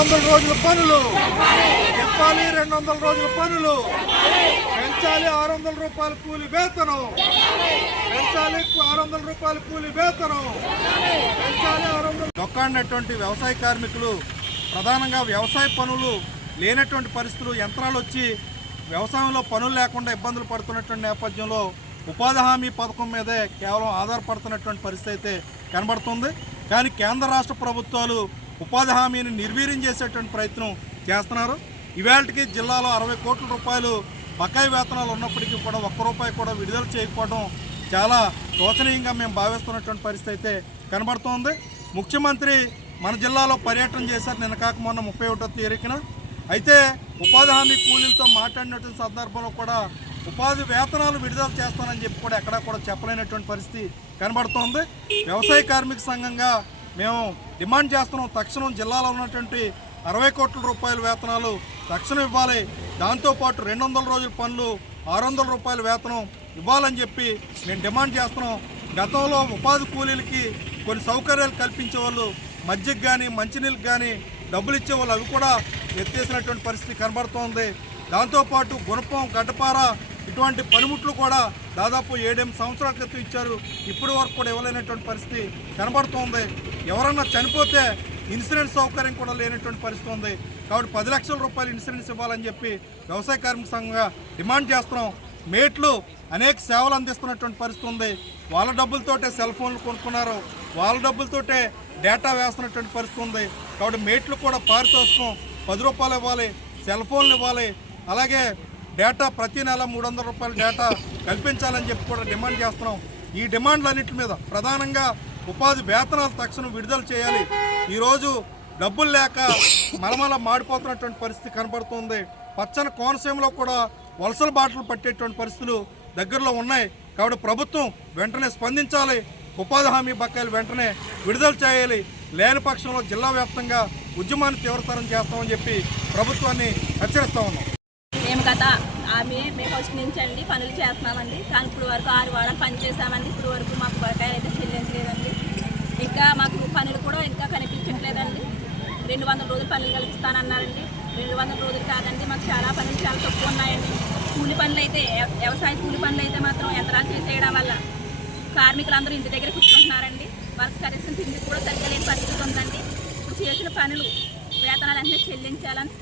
వందల రోజుల పనులు. చెప్పాలి రెండు వందల రోజుల పనులు. పెంచాలి ఆరు వందల రూపాయల కూలి వేతనం. పెంచాలి ఆరు వందల రూపాయల కూలి వేతనం. పెంచాలి ఆరు వందల దొక్కాడినటువంటి వ్యవసాయ కార్మికులు ప్రధానంగా వ్యవసాయ పనులు లేనటువంటి పరిస్థితులు యంత్రాలు వచ్చి వ్యవసాయంలో పనులు లేకుండా ఇబ్బందులు పడుతున్నటువంటి నేపథ్యంలో ఉపాధి హామీ పథకం మీదే కేవలం ఆధారపడుతున్నటువంటి పరిస్థితి అయితే కనబడుతుంది. కానీ కేంద్ర రాష్ట్ర ప్రభుత్వాలు ఉపాధి హామీని నిర్వీర్యం చేసేటువంటి ప్రయత్నం చేస్తున్నారు. ఇవాళకి జిల్లాలో అరవై కోట్ల రూపాయలు బకాయి వేతనాలు ఉన్నప్పటికీ కూడా ఒక్క రూపాయి కూడా విడుదల చేయకపోవడం చాలా శోచనీయంగా మేము భావిస్తున్నటువంటి పరిస్థితి అయితే కనబడుతోంది. ముఖ్యమంత్రి మన జిల్లాలో పర్యటన చేశారు. నిన్న కాక మొన్న ముప్పై ఒకటో తేదీన అయితే ఉపాధి హామీ కూలీలతో మాట్లాడినటువంటి సందర్భంలో కూడా ఉపాధి వేతనాలు విడుదల చేస్తానని చెప్పి కూడా ఎక్కడా కూడా చెప్పలేనటువంటి పరిస్థితి కనబడుతోంది. వ్యవసాయ కార్మిక సంఘంగా మేము డిమాండ్ చేస్తున్నాం. తక్షణం జిల్లాలో ఉన్నటువంటి అరవై కోట్ల రూపాయల వేతనాలు తక్షణం ఇవ్వాలి. దాంతోపాటు రెండు వందల రోజుల పనులు ఆరు వందల రూపాయల వేతనం ఇవ్వాలని చెప్పి మేము డిమాండ్ చేస్తున్నాం. గతంలో ఉపాధి కూలీలకి కొన్ని సౌకర్యాలు కల్పించే వాళ్ళు మజ్జిగ కానీ మంచినీళ్ళకి కానీ డబ్బులు ఇచ్చే వాళ్ళు అవి కూడా ఎత్తేసినటువంటి పరిస్థితి కనబడుతోంది. దాంతోపాటు గుణపం గడ్డపార ఇటువంటి పనిముట్లు కూడా దాదాపు ఏడెనిమిది సంవత్సరాల క్రితం ఇచ్చారు. ఇప్పటి వరకు కూడా ఇవ్వలేనటువంటి పరిస్థితి కనబడుతోంది. ఎవరన్నా చనిపోతే ఇన్సూరెన్స్ సౌకర్యం కూడా లేనటువంటి పరిస్థితి ఉంది. కాబట్టి పది లక్షల రూపాయలు ఇన్సూరెన్స్ ఇవ్వాలని చెప్పి వ్యవసాయ కార్మిక సంఘంగా డిమాండ్ చేస్తున్నాం. మేట్లు అనేక సేవలు అందిస్తున్నటువంటి పరిస్థితి ఉంది. వాళ్ళ డబ్బులతోటే సెల్ ఫోన్లు కొనుక్కున్నారు. వాళ్ళ డబ్బులతోటే డేటా వేస్తున్నటువంటి పరిస్థితి ఉంది. కాబట్టి మేట్లు కూడా పారితోషికం పది రూపాయలు ఇవ్వాలి సెల్ ఫోన్లు ఇవ్వాలి అలాగే డేటా ప్రతి నెల మూడు వందల రూపాయల డేటా కల్పించాలని చెప్పి కూడా డిమాండ్ చేస్తున్నాం. ఈ డిమాండ్లన్నింటి మీద ప్రధానంగా ఉపాధి వేతనాలు తక్షణం విడుదల చేయాలి. ఈరోజు డబ్బులు లేక మలమల మాడిపోతున్నటువంటి పరిస్థితి కనబడుతుంది. పచ్చని కోనసీమలో కూడా వలసల బాటలు పట్టేటువంటి పరిస్థితులు దగ్గరలో ఉన్నాయి. కాబట్టి ప్రభుత్వం వెంటనే స్పందించాలి. ఉపాధి హామీ బకాయిలు వెంటనే విడుదల చేయాలి. లేని పక్షంలో జిల్లా వ్యాప్తంగా ఉద్యమాన్ని తీవ్రతరం చేస్తామని చెప్పి ప్రభుత్వాన్ని హెచ్చరిస్తా ఉన్నాం. మేము గత ఆమె మేము ఫస్ట్ నుంచి పనులు చేస్తున్నామండి. కానీ ఇప్పుడు వరకు ఆరు వారాలు పని చేసామండి ఇప్పుడు వరకు మాకు బకాయిలు అయితే చెల్లించలేదండి. ఇంకా మాకు పనులు కూడా ఇంకా కనిపించట్లేదండి. రెండు వందల రోజులు పనులు కల్పిస్తానన్నారండి. రెండు వందల రోజులు కాదండి మాకు చాలా పనులు చాలా తక్కువ ఉన్నాయండి. కూలి పనులు అయితే వ్యవసాయ కూలి పనులు అయితే మాత్రం యంత్రాలు చేసేయడం వల్ల కార్మికులందరూ ఇంటి దగ్గర కూర్చుంటున్నారండి. వాళ్ళకి కనీసం తిండి కూడా తగ్గలేని పరిస్థితి ఉందండి. ఇప్పుడు చేసిన పనులు వేతనాలన్నీ చెల్లించాలని